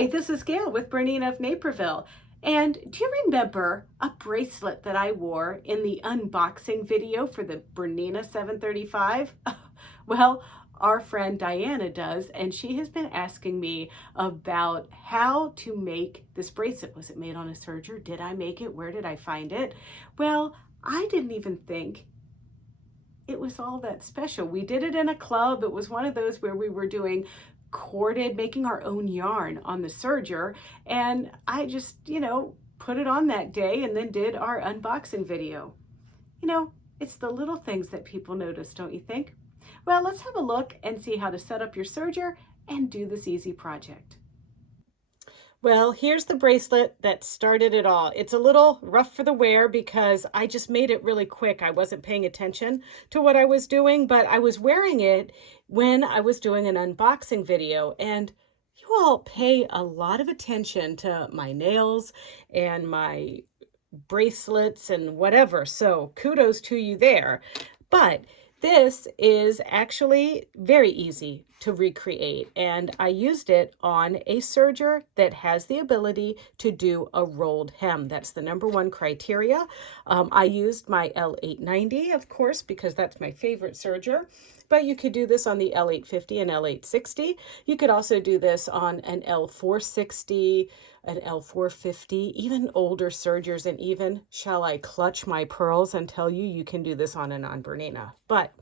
Hi, this is Gayle with BERNINA of Naperville. And do you remember a bracelet that I wore in the unboxing video for the BERNINA 735? Well, our friend Diana does, and she has been asking me about how to make this bracelet. Was it made on a serger? Did I make it? Where did I find it? Well, I didn't even think it was all that special. We did it in a club. It was one of those where we were doing corded, making our own yarn on the serger, and I just, put it on that day and then did our unboxing video. It's the little things that people notice, don't you think? Well, let's have a look and see how to set up your serger and do this easy project. Well, here's the bracelet that started it all. It's a little rough for the wear because I just made it really quick. I wasn't paying attention to what I was doing, but I was wearing it when I was doing an unboxing video. And you all pay a lot of attention to my nails and my bracelets and whatever. So kudos to you there. But this is actually very easy to recreate, and I used it on a serger that has the ability to do a rolled hem. That's the #1 criteria. I used my L890, of course, because that's my favorite serger, but you could do this on the L850 and L860. You could also do this on an L460, an L450, even older sergers, and even, shall I clutch my pearls and tell you, you can do this on a non-BERNINA. But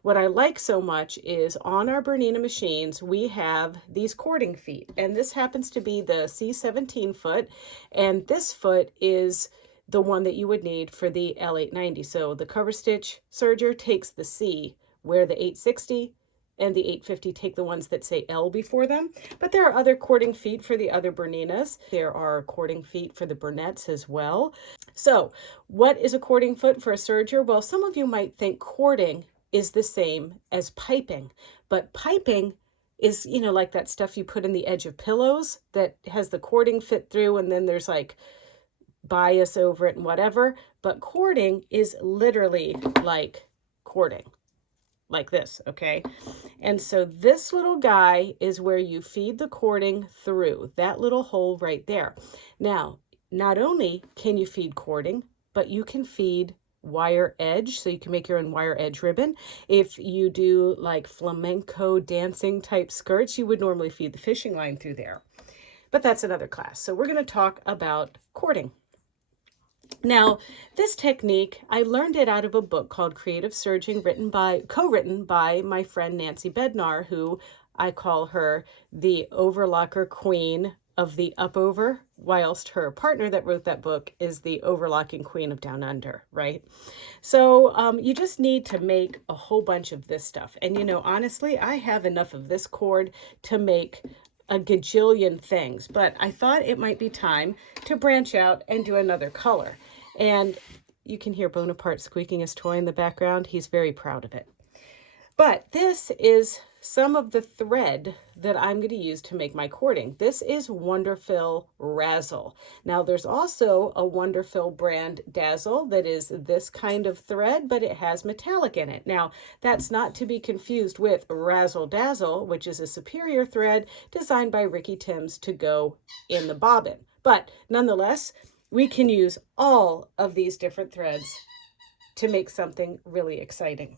what I like so much is on our BERNINA machines, we have these cording feet, and this happens to be the C17 foot, and this foot is the one that you would need for the L890. So the cover stitch serger takes the C, where the 860 and the 850 take the ones that say L before them. But there are other cording feet for the other BERNINAs. There are cording feet for the Burnett's as well. So what is a cording foot for a serger? Well, some of you might think cording is the same as piping, but piping is, like that stuff you put in the edge of pillows that has the cording fit through, and then there's like bias over it and whatever. But cording is literally like cording, like this, okay? And so this little guy is where you feed the cording through, that little hole right there. Now, not only can you feed cording, but you can feed wire edge, so you can make your own wire edge ribbon. If you do like flamenco dancing type skirts, you would normally feed the fishing line through there. But that's another class. So we're going to talk about cording. Now, this technique, I learned it out of a book called Creative Serging, co-written by my friend Nancy Bednar, who I call her the Overlocker queen of the upover, whilst her partner that wrote that book is the overlocking queen of down under, right? So you just need to make a whole bunch of this stuff. And honestly, I have enough of this cord to make a gajillion things, but I thought it might be time to branch out and do another color. And you can hear Bonaparte squeaking his toy in the background. He's very proud of it. But this is some of the thread that I'm going to use to make my cording. This is Wonderfil Razzle. Now there's also a Wonderfil brand Dazzle that is this kind of thread, but it has metallic in it. Now that's not to be confused with Razzle Dazzle, which is a superior thread designed by Ricky Timms to go in the bobbin. But nonetheless, we can use all of these different threads to make something really exciting.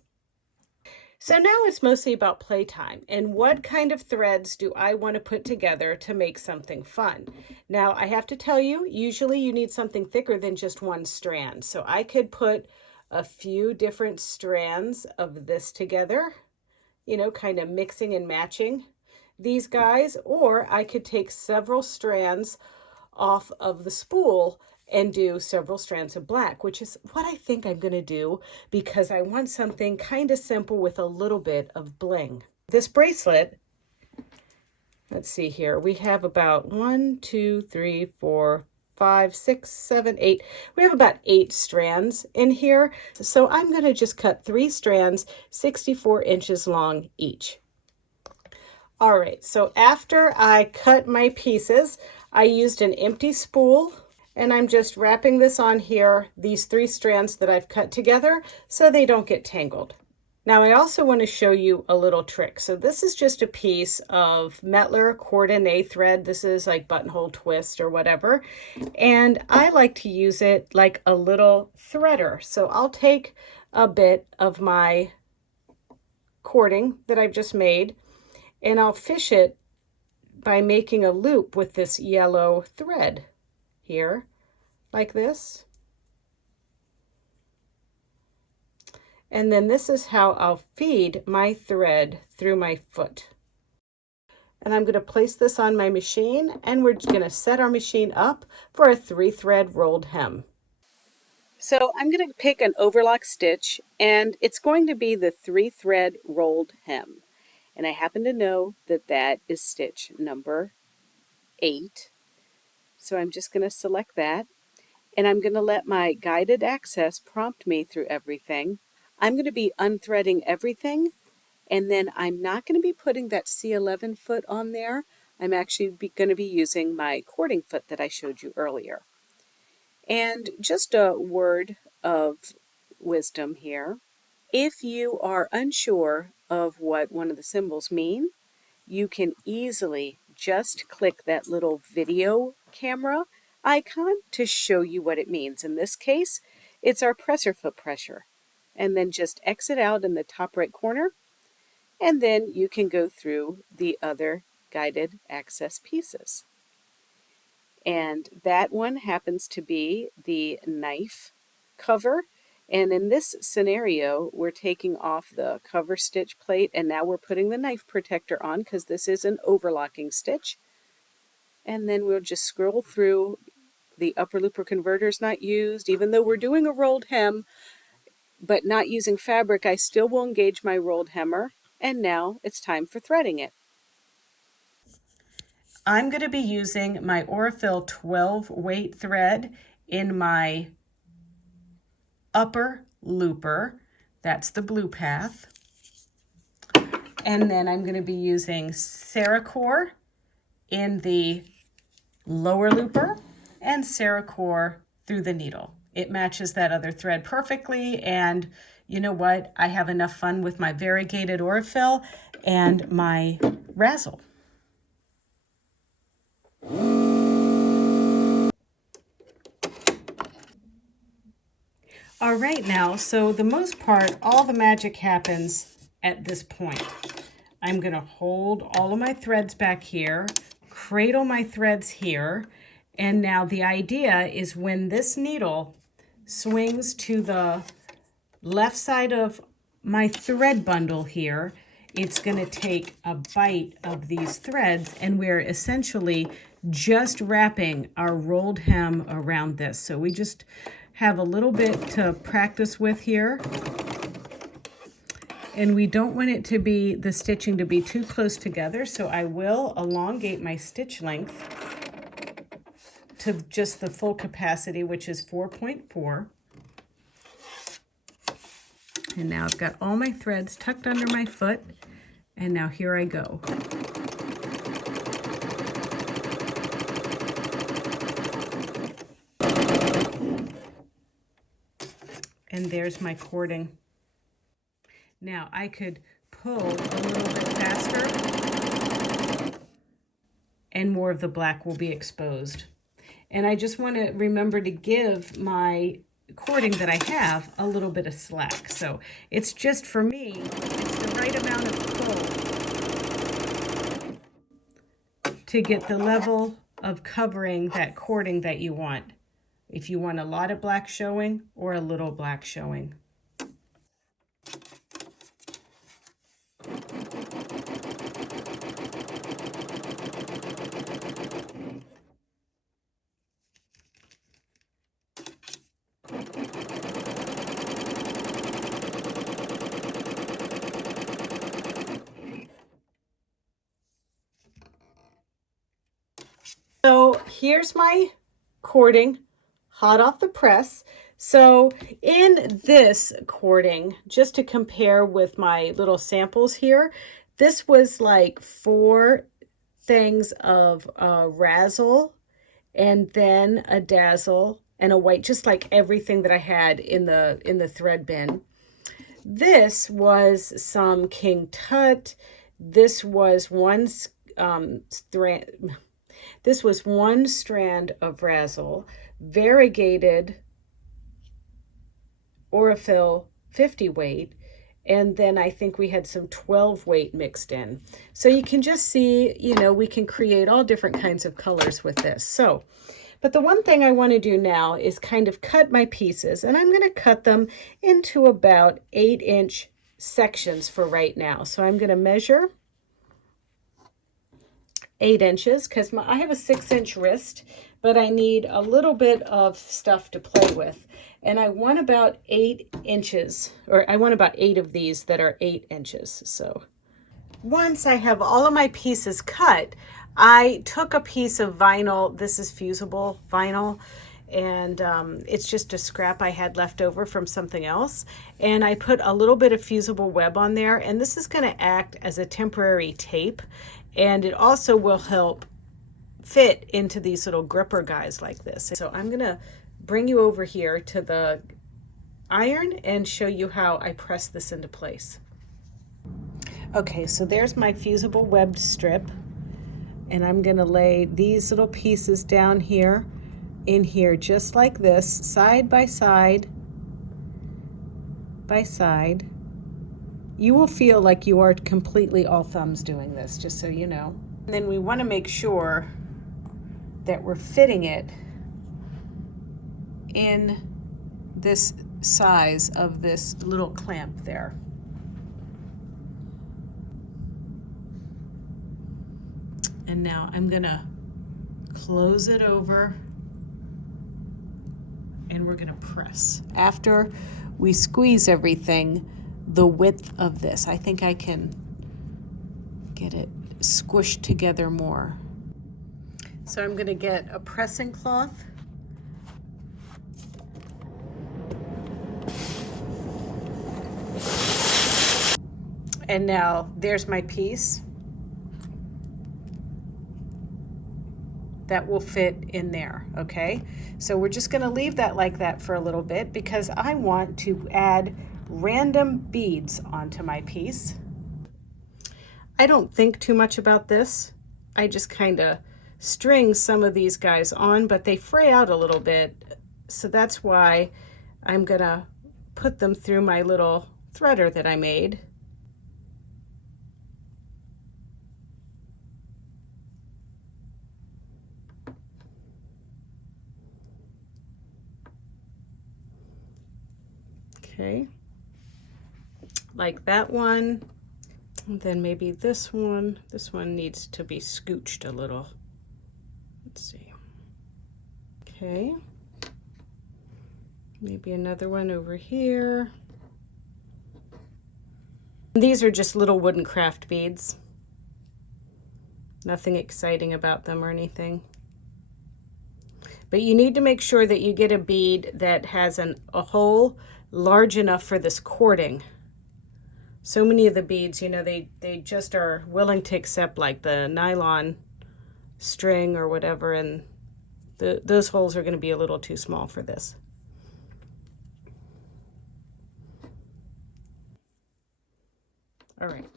So now it's mostly about playtime and what kind of threads do I want to put together to make something fun. Now I have to tell you, usually you need something thicker than just one strand. So I could put a few different strands of this together, kind of mixing and matching these guys, or I could take several strands off of the spool and do several strands of black, which is what I think I'm going to do because I want something kind of simple with a little bit of bling. This bracelet, let's see here, we have about 1, 2, 3, 4, 5, 6, 7, 8. We have about 8 strands in here. So I'm going to just cut 3 strands, 64 inches long each. All right, so after I cut my pieces, I used an empty spool, and I'm just wrapping this on here, these 3 strands that I've cut together, so they don't get tangled. Now I also want to show you a little trick. So this is just a piece of Metler coordinate thread. This is like buttonhole twist or whatever. And I like to use it like a little threader. So I'll take a bit of my cording that I've just made and I'll fish it by making a loop with this yellow thread here, like this. And then this is how I'll feed my thread through my foot. And I'm going to place this on my machine, and we're going to set our machine up for a 3-thread rolled hem. So I'm going to pick an overlock stitch, and it's going to be the 3-thread rolled hem. And I happen to know that that is stitch number 8. So I'm just going to select that, and I'm going to let my guided access prompt me through everything. I'm going to be unthreading everything, and then I'm not going to be putting that C11 foot on there. I'm actually going to be using my cording foot that I showed you earlier. And just a word of wisdom here. If you are unsure of what one of the symbols mean, you can easily just click that little video camera icon to show you what it means. In this case, it's our presser foot pressure. And then just exit out in the top right corner, and then you can go through the other guided access pieces. And that one happens to be the knife cover, and in this scenario we're taking off the cover stitch plate, and now we're putting the knife protector on because this is an overlocking stitch. And then we'll just scroll through. The upper looper converter is not used, even though we're doing a rolled hem but not using fabric. I still will engage my rolled hemmer, and now it's time for threading it. I'm going to be using my Wonderfil 12 weight thread in my upper looper. That's the blue path. And then I'm going to be using Serger in the lower looper and Serger through the needle. It matches that other thread perfectly, and you know what? I have enough fun with my variegated Wonderfil and my razzle. All right, now, so the most part, all the magic happens at this point. I'm going to hold all of my threads back here, cradle my threads here, and now the idea is when this needle swings to the left side of my thread bundle here, it's going to take a bite of these threads, and we're essentially just wrapping our rolled hem around this. So we just have a little bit to practice with here. And we don't want it to be, the stitching to be too close together, so I will elongate my stitch length to just the full capacity, which is 4.4. And now I've got all my threads tucked under my foot, and now here I go. And there's my cording. Now I could pull a little bit faster, and more of the black will be exposed. And I just want to remember to give my cording that I have a little bit of slack. So it's just, for me, it's the right amount of pull to get the level of covering that cording that you want. If you want a lot of black showing or a little black showing. So here's my cording, hot off the press. So in this cording, just to compare with my little samples here, this was like 4 things of razzle, and then a dazzle and a white, just like everything that I had in the thread bin. This was some King Tut. This was one strand of razzle, variegated Wonderfil 50 weight, and then I think we had some 12 weight mixed in. So you can just see, you know, we can create all different kinds of colors with this. So, but the one thing I want to do now is kind of cut my pieces, and I'm going to cut them into about 8-inch sections for right now. So I'm going to measure 8 inches because I have a 6-inch wrist, but I need a little bit of stuff to play with. And I want about 8 inches, or I want about 8 of these that are 8 inches. So once I have all of my pieces cut, I took a piece of vinyl. This is fusible vinyl, and it's just a scrap I had left over from something else. And I put a little bit of fusible web on there, and this is going to act as a temporary tape, and it also will help fit into these little gripper guys like this. So I'm going to bring you over here to the iron and show you how I press this into place. Okay, so there's my fusible webbed strip, and I'm going to lay these little pieces down here in here just like this, side by side by side. You will feel like you are completely all thumbs doing this, just so you know. And then we want to make sure that we're fitting it in this size of this little clamp there. And now I'm gonna close it over and we're gonna press. After we squeeze everything, the width of this, I think I can get it squished together more. So I'm gonna get a pressing cloth. And now there's my piece that will fit in there, okay? So we're just gonna leave that like that for a little bit because I want to add random beads onto my piece. I don't think too much about this. I just kind of string some of these guys on, but they fray out a little bit. So that's why I'm gonna put them through my little threader that I made. Okay, like that one, and then maybe this one. This one needs to be scooched a little. Let's see. Okay, maybe another one over here. These are just little wooden craft beads. Nothing exciting about them or anything. But you need to make sure that you get a bead that has a hole large enough for this cording. So many of the beads, you know, they just are willing to accept like the nylon string or whatever, and those holes are going to be a little too small for this. All right.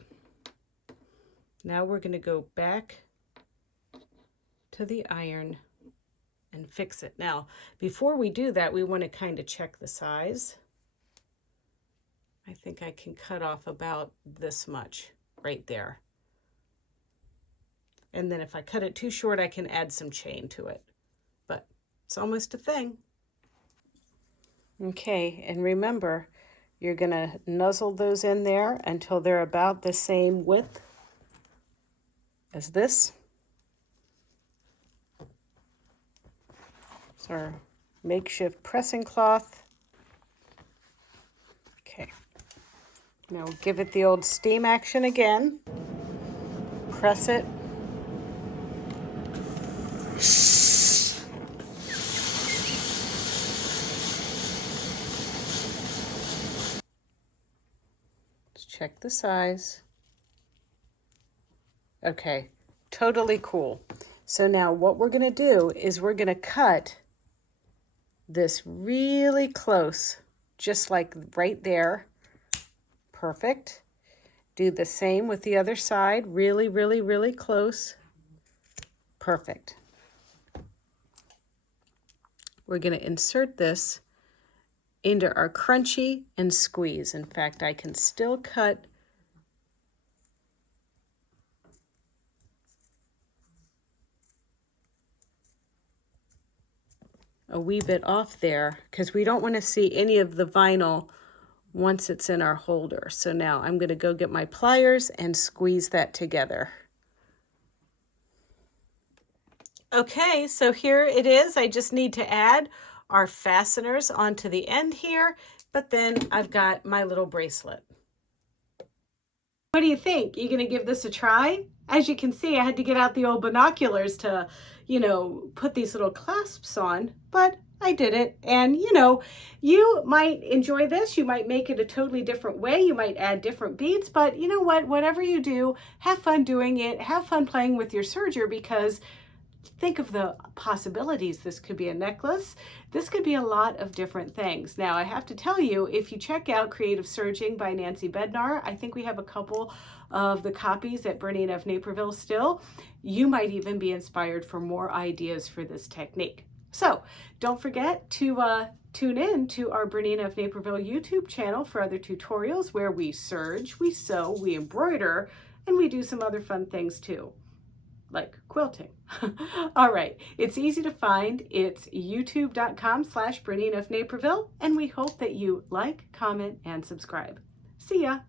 Now we're going to go back to the iron and fix it. Now, before we do that, we want to kind of check the size. I think I can cut off about this much right there. And then if I cut it too short, I can add some chain to it. But it's almost a thing. Okay, and remember, you're going to nuzzle those in there until they're about the same width as this. It's our makeshift pressing cloth. Okay. Now we'll give it the old steam action again. Press it. Let's check the size. Okay, totally cool. So now what we're going to do is we're going to cut this really close, just like right there. Perfect. Do the same with the other side. Really, really, really close. Perfect. We're going to insert this into our crunchy and squeeze. In fact, I can still cut a wee bit off there because we don't want to see any of the vinyl once it's in our holder. So now I'm going to go get my pliers and squeeze that together. Okay, so here it is. I just need to add our fasteners onto the end here, but then I've got my little bracelet. What do you think? You gonna give this a try? As you can see, I had to get out the old binoculars to, put these little clasps on, but I did it. And, you might enjoy this. You might make it a totally different way. You might add different beads, but you know what? Whatever you do, have fun doing it. Have fun playing with your serger, because think of the possibilities. This could be a necklace. This could be a lot of different things. Now, I have to tell you, if you check out Creative Serging by Nancy Bednar, I think we have a couple of the copies at BERNINA of Naperville still. You might even be inspired for more ideas for this technique. So don't forget to tune in to our BERNINA of Naperville YouTube channel for other tutorials where we serge, we sew, we embroider, and we do some other fun things too, like quilting. All right, it's easy to find. It's youtube.com/BERNINA of Naperville, and we hope that you like, comment, and subscribe. See ya.